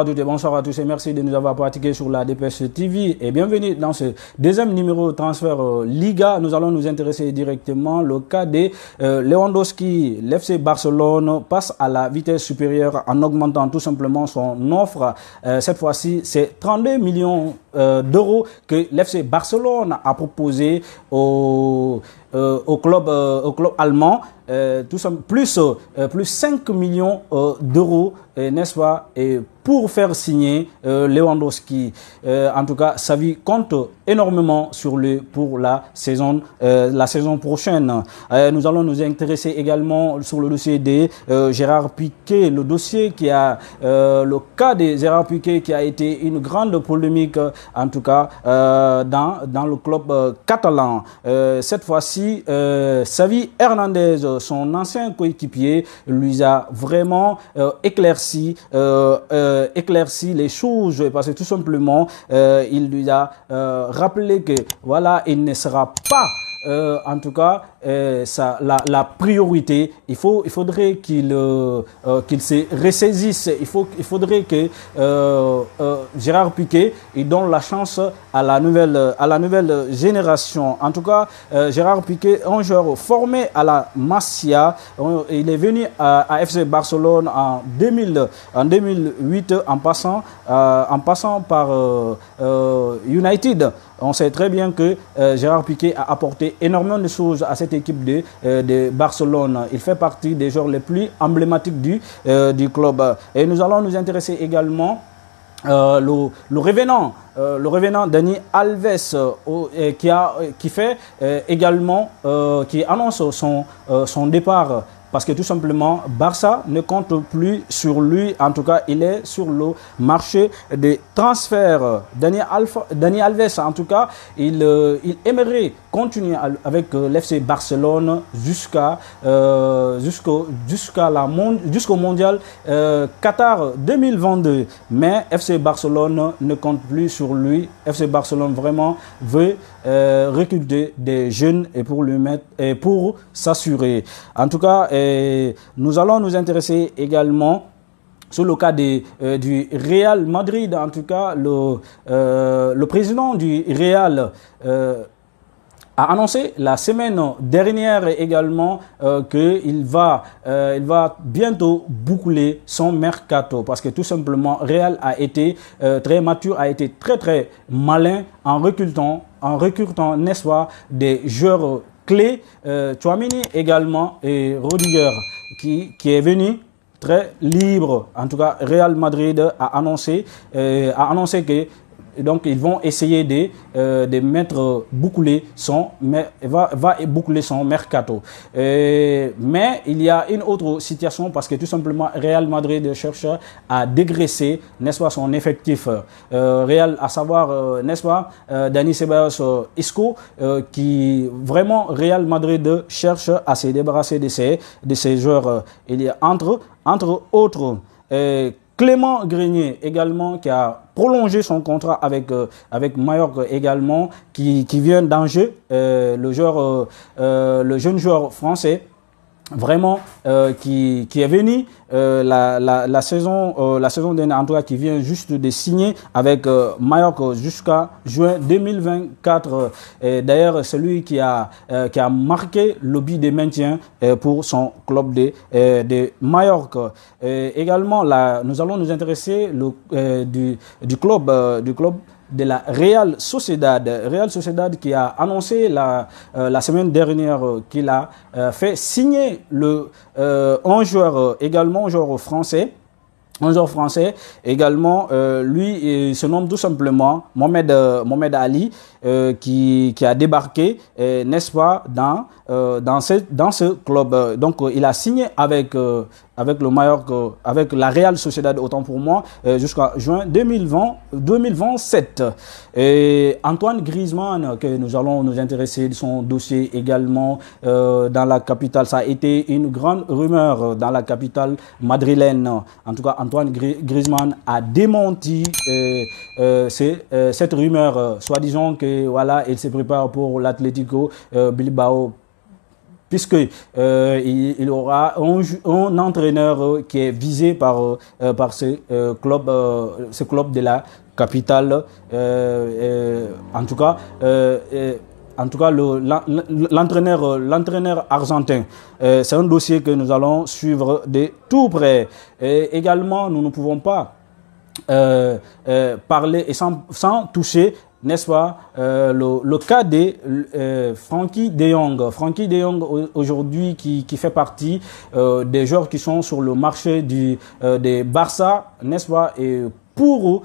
à toutes et bonsoir à tous et merci de nous avoir pratiqué sur la Dépêche TV et bienvenue dans ce deuxième numéro transfert Liga. Nous allons nous intéresser directement au cas de Lewandowski. L'FC Barcelone passe à la vitesse supérieure en augmentant tout simplement son offre. Cette fois-ci, c'est 32 millions d'euros que l'FC Barcelone a proposé au club allemand. Plus 5 millions d'euros, n'est-ce pas, et pour faire signer Lewandowski. En tout cas, Xavi compte énormément sur lui pour la saison prochaine. Nous allons nous intéresser également sur le dossier de Gérard Piqué, le dossier qui a le cas de Gérard Piqué qui a été une grande polémique, en tout cas dans le club catalan. Cette fois-ci, Xavi Hernandez, son ancien coéquipier, lui a vraiment éclairci les choses parce que tout simplement il lui a rappelé que voilà, il ne sera pas en tout cas la priorité. Il faudrait qu'il se ressaisisse. Il faudrait que Gérard Piqué il donne la chance à la nouvelle génération. En tout cas, Gérard Piqué, un joueur formé à la Masia, il est venu à FC Barcelone en 2008 en passant par United. On sait très bien que Gérard Piqué a apporté énormément de choses à cette équipe de Barcelone. Il fait partie des joueurs les plus emblématiques du club. Et nous allons nous intéresser également le revenant Dani Alves qui annonce son départ. Parce que tout simplement, Barça ne compte plus sur lui. En tout cas, il est sur le marché des transferts. Dani Alves, en tout cas, il aimerait continuer avec l'FC Barcelone jusqu'au mondial Qatar 2022. Mais FC Barcelone ne compte plus sur lui. FC Barcelone vraiment veut recruter des jeunes et pour s'assurer. En tout cas, nous allons nous intéresser également sur le cas du Real Madrid. En tout cas, le président du Real a annoncé la semaine dernière également qu'il va bientôt boucler son mercato parce que tout simplement Real a été très mature, a été très malin en recrutant, n'est-ce pas, des joueurs clés, Tchouaméni également et Rudiger qui est venu très libre. En tout cas, Real Madrid a annoncé que donc ils vont essayer de boucler son mercato. Mais il y a une autre situation parce que tout simplement Real Madrid cherche à dégraisser, n'est-ce pas, son effectif. Real, à savoir, n'est-ce pas, Dani Ceballos Isco, qui vraiment Real Madrid cherche à se débarrasser de ces joueurs. Il y a entre autres Clément Grenier également qui a prolongé son contrat avec Mallorca également, qui vient d'Angers, le jeune joueur français vraiment qui est venu la saison dernière, en tout cas qui vient juste de signer avec Mallorca jusqu'à juin 2024. D'ailleurs, c'est lui qui a marqué le but de maintien pour son club de Mallorca. Également, nous allons nous intéresser du club de la Real Sociedad. Real Sociedad qui a annoncé la semaine dernière qu'il a fait signer un joueur français. Un joueur français également, lui, il se nomme tout simplement Mohamed Ali, qui a débarqué, n'est-ce pas, dans ce club. Donc, il a signé avec le Mallorca, avec la Real Sociedad, autant pour moi, jusqu'à juin 2027. Et Antoine Griezmann, que nous allons nous intéresser de son dossier également dans la capitale. Ça a été une grande rumeur dans la capitale madrilène. En tout cas, Antoine Griezmann a démenti cette rumeur, soi-disant que voilà, il se prépare pour l'Atlético Bilbao. puisque il aura un entraîneur qui est visé par ce club de la capitale. En tout cas, l'entraîneur argentin, c'est un dossier que nous allons suivre de tout près. Et également, nous ne pouvons pas parler et sans toucher, n'est-ce pas, le cas de Frenkie de Jong. Frenkie de Jong aujourd'hui qui fait partie des joueurs qui sont sur le marché des Barça, n'est-ce pas, et pour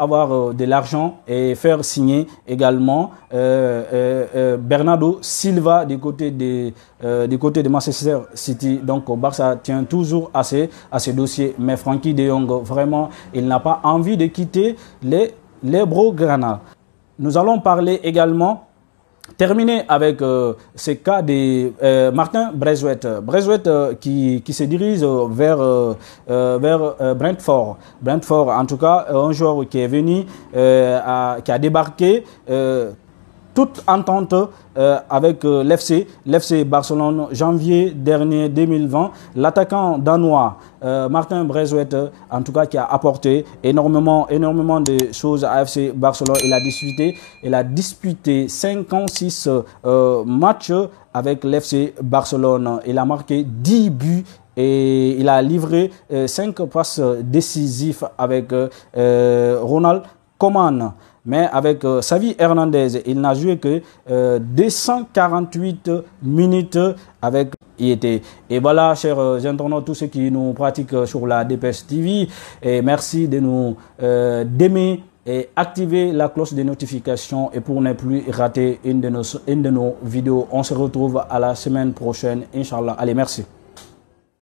avoir de l'argent et faire signer également Bernardo Silva du côté de Manchester City. Donc Barça tient toujours à ces dossiers. Mais Frenkie de Jong, vraiment, il n'a pas envie de quitter les Blaugrana. Nous allons parler également, terminer avec ce cas de Martin Braithwaite. Braithwaite qui se dirige vers Brentford. Brentford, en tout cas, un joueur qui est venu, qui a débarqué, toute entente avec l'FC Barcelone, janvier dernier 2020. L'attaquant danois Martin Braithwaite, en tout cas, qui a apporté énormément de choses à FC Barcelone. Il a disputé 56 matchs avec l'FC Barcelone. Il a marqué 10 buts. Et il a livré 5 passes décisives avec Ronald Koeman. Mais avec Xavi Hernandez, il n'a joué que 248 minutes avec IET. Et voilà, chers internautes, tous ceux qui nous pratiquent sur la Dépêche TV, et merci de nous d'aimer et activer la cloche de notification et pour ne plus rater une de nos vidéos. On se retrouve à la semaine prochaine, Inch'Allah. Allez, merci.